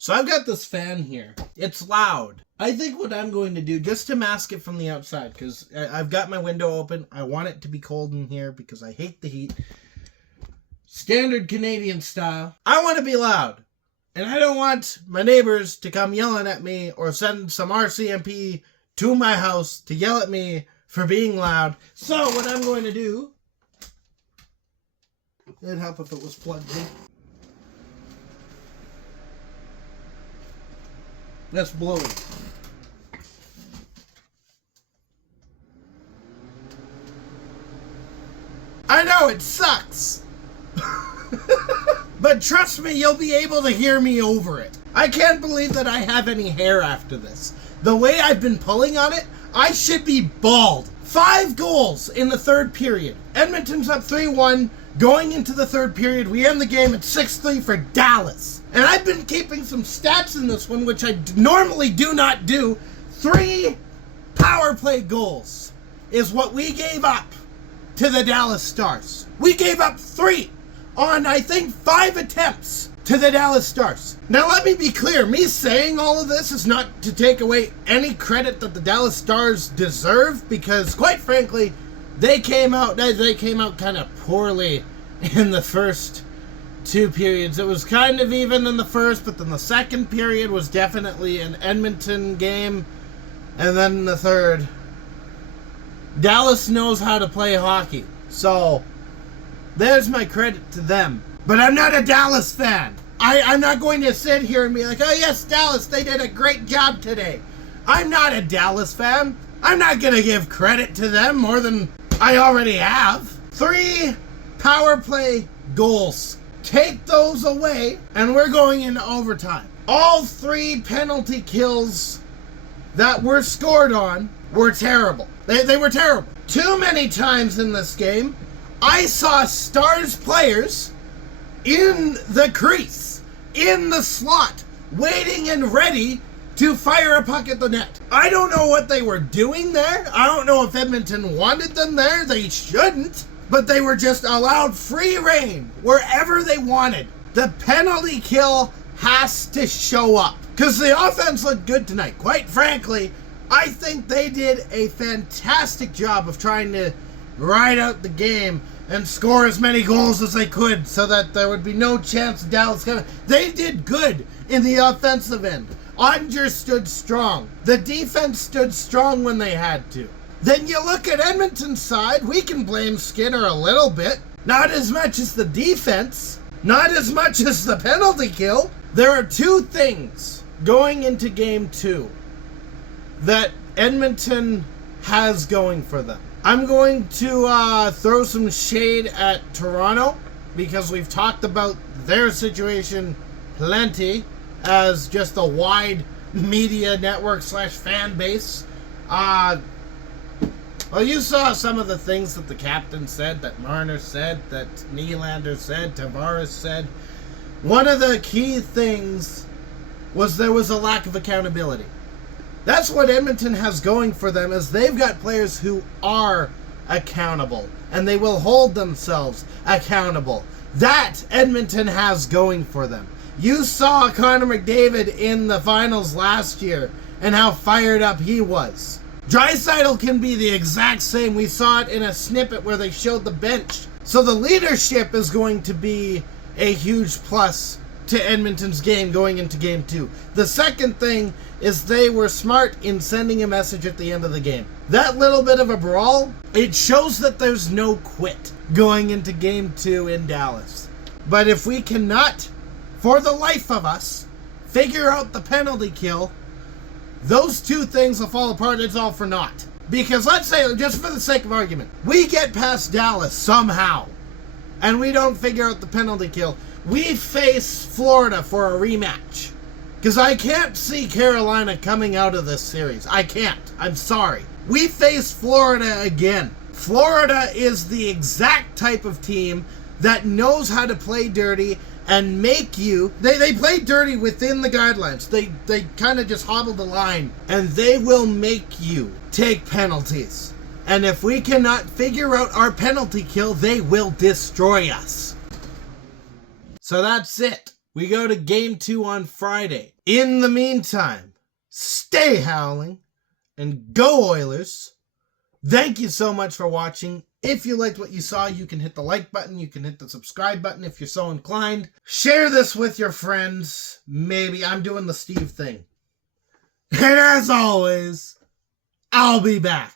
So I've got this fan here. It's loud. I think what I'm going to do, just to mask it from the outside, because I've got my window open. I want it to be cold in here because I hate the heat. Standard Canadian style. I want to be loud. And I don't want my neighbors to come yelling at me or send some RCMP to my house to yell at me for being loud. So what I'm going to do... It'd help if it was plugged in. That's blowing. I know, it sucks. But trust me, you'll be able to hear me over it. I can't believe that I have any hair after this. The way I've been pulling on it, I should be bald. 5 goals in the third period. Edmonton's up 3-1. Going into the third period, we end the game at 6-3 for Dallas. And I've been keeping some stats in this one, which I normally do not do. 3 power play goals is what we gave up to the Dallas Stars. We gave up 3 on, I think, 5 attempts to the Dallas Stars. Now, let me be clear. Me saying all of this is not to take away any credit that the Dallas Stars deserve, because, quite frankly, they came out kind of poorly in the first 2 periods. It was kind of even in the first, but then the second period was definitely an Edmonton game. And then the third. Dallas knows how to play hockey. So, there's my credit to them. But I'm not a Dallas fan. I'm not going to sit here and be like, oh yes, Dallas, they did a great job today. I'm not a Dallas fan. I'm not going to give credit to them more than I already have. 3 power play goals. Take those away, and we're going into overtime. All 3 penalty kills that were scored on were terrible. They were terrible. Too many times in this game, I saw Stars players in the crease, in the slot, waiting and ready to fire a puck at the net. I don't know what they were doing there. I don't know if Edmonton wanted them there. They shouldn't. But they were just allowed free reign wherever they wanted. The penalty kill has to show up, because the offense looked good tonight. Quite frankly, I think they did a fantastic job of trying to ride out the game and score as many goals as they could so that there would be no chance Dallas coming. They did good in the offensive end. Ottinger stood strong. The defense stood strong when they had to. Then you look at Edmonton's side, we can blame Skinner a little bit. Not as much as the defense. Not as much as the penalty kill. There are 2 things going into Game 2 that Edmonton has going for them. I'm going to throw some shade at Toronto, because we've talked about their situation plenty as just a wide media network / fan base. Well, you saw some of the things that the captain said, that Marner said, that Nylander said, Tavares said. One of the key things was there was a lack of accountability. That's what Edmonton has going for them, is they've got players who are accountable, and they will hold themselves accountable. That Edmonton has going for them. You saw Connor McDavid in the finals last year and how fired up he was. Draisaitl can be the exact same. We saw it in a snippet where they showed the bench. So the leadership is going to be a huge plus to Edmonton's game going into Game 2. The second thing is they were smart in sending a message at the end of the game. That little bit of a brawl, it shows that there's no quit going into Game 2 in Dallas. But if we cannot, for the life of us, figure out the penalty kill, those 2 things will fall apart. It's all for naught. Because let's say, just for the sake of argument, we get past Dallas somehow, and we don't figure out the penalty kill. We face Florida for a rematch. Because I can't see Carolina coming out of this series. I can't. I'm sorry. We face Florida again. Florida is the exact type of team that knows how to play dirty and make you... They play dirty within the guidelines. They kind of just hobble the line. And they will make you take penalties. And if we cannot figure out our penalty kill, they will destroy us. So that's it. We go to Game 2 on Friday. In the meantime, stay howling and go Oilers. Thank you so much for watching. If you liked what you saw, you can hit the like button. You can hit the subscribe button if you're so inclined. Share this with your friends. Maybe I'm doing the Steve thing. And as always, I'll be back.